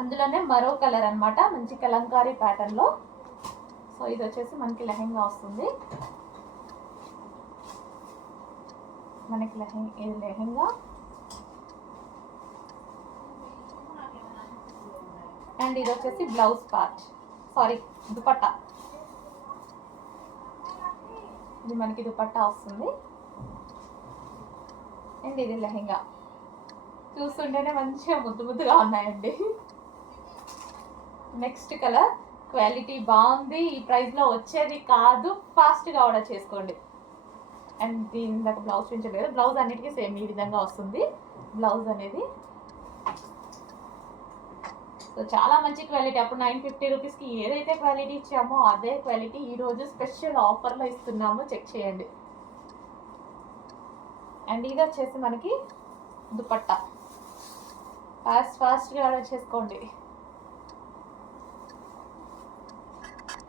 అందులోనే మరో కలర్ అనమాట, మంచి కలంకారీ ప్యాటర్న్లో. సో ఇది వచ్చేసి మనకి లెహెంగా వస్తుంది. మనకి ఇది లెహెంగా అండ్ ఇది వచ్చేసి బ్లౌజ్ పార్ట్, సారీ దుపట్టా. ఇది మనకి దుపట్టా వస్తుంది అండ్ ఇది లెహెంగా. చూస్తుంటేనే మంచిగా ముద్దు ముద్దుగా ఉన్నాయండి. నెక్స్ట్ కలర్ క్వాలిటీ బాగుంది, ఈ ప్రైస్లో వచ్చేది కాదు, ఫాస్ట్గా ఆర్డర్ చేసుకోండి. అండ్ దీని దాకా బ్లౌజ్ చూపించలేదు, బ్లౌజ్ అన్నిటికీ సేమ్ ఈ విధంగా వస్తుంది బ్లౌజ్ అనేది. సో చాలా మంచి క్వాలిటీ. అప్పుడు 950 రూపీస్కి ఏదైతే క్వాలిటీ ఇచ్చామో అదే క్వాలిటీ ఈరోజు స్పెషల్ ఆఫర్లో ఇస్తున్నాము, చెక్ చేయండి. అండ్ ఇది వచ్చేసి మనకి దుపట్టా. ఫాస్ట్గా ఆర్డర్ చేసుకోండి.